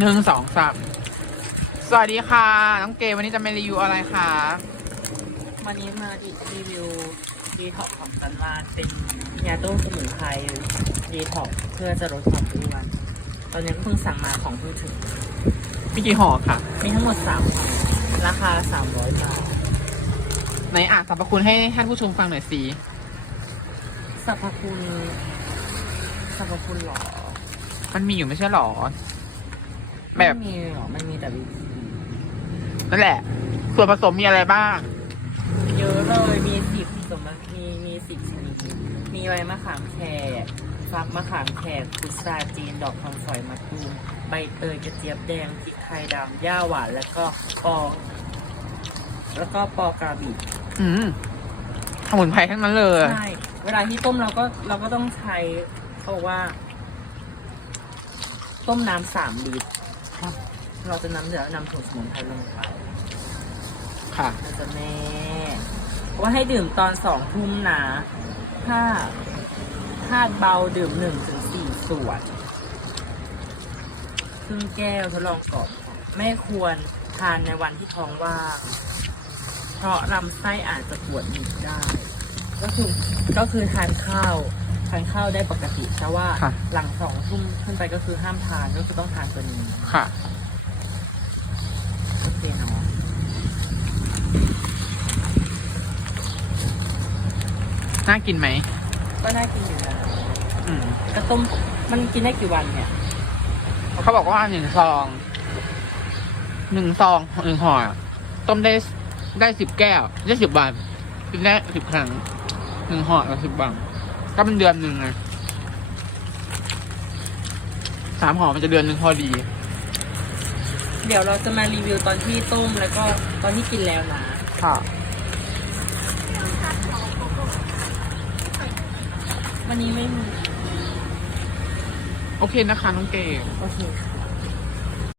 หนึ่งสองสามสวัสดีค่ะ น้องเกวันนี้จะมารีวิวอะไรคะวันนี้มาดีรีวิวดีท็อกของซันลาเป็นยาต้มสมุนไพรดีท็อกเพื่อจะลดความอ้วนตอนนี้ก็เพิ่งสั่งมาของเพิ่งถึงมีกี่ห่อค่ะ มีทั้งหมดสามราคาสามร้อยบาทไหนอ่านสรรพคุณให้ท่านผู้ชมฟังหน่อยสิสรรพคุณสรรพคุณหรอ มันมีอยู่ไม่ใช่หรอ แบบไม่มีหรอมันมีแต่วิธีนั่นแหละ ส่วนผสมมีอะไรบ้าง เยอะเลยมีสิบสมมีมีสิบชนิดมีใบมะขามแขกฟักมะขามแขกพุทราจีนดอกคำฝอยมะตูมใบเตยกระเจี๊ยบแดงพริกไทยดำย่าหวานแล้วก็ปอแล้วก็ปอกระบี่ อืมสมุนไพรทั้งนั้นเลย ใช่ เวลาที่ต้มเราก็เราก็ต้องใช้เขาบอกว่า ต้มน้ำสามลิตร เราจะน้ำเดือดแล้วนำผงสมุนไพรลงไปค่ะมันจะแน่ว่าให้ดื่มตอนสองทุ่มนะถ้าถ้าเบาดื่มหนึ่งถึงสี่ส่วนครึ่งแก้วทดลองก่อนไม่ควรทานในวันที่ท้องว่าง เพราะลำไส้อาจจะปวดหนิดได้ ก็คือก็คือทานข้าว ทานข้าวได้ปกติแต่ว่าค่ะ หลังสองทุ่มขึ้นไปก็คือห้ามทานก็คือต้องทานตัวนี้ค่ะ โอเคเนาะน่ากินไหมก็น่ากินอยู่นะอืมกระต้มมันกินได้กี่วันเนี่ยเขาบอกว่าหนึ่งซองหนึ่งซองหนึ่งห่อต้มได้ได้สิบแก้วได้สิบวันกินได้สิบครั้งหนึ่งห่อละสิบวัน ก็เป็นเดือนหนึ่งไงสามห่อมันจะเดือนหนึ่งพอดี เดี๋ยวเราจะมารีวิวตอนที่ต้มแล้วก็ตอนที่กินแล้วนะค่ะ วันนี้ไม่มี โอเคนะคะ น้องเก๋โอเคค่ะ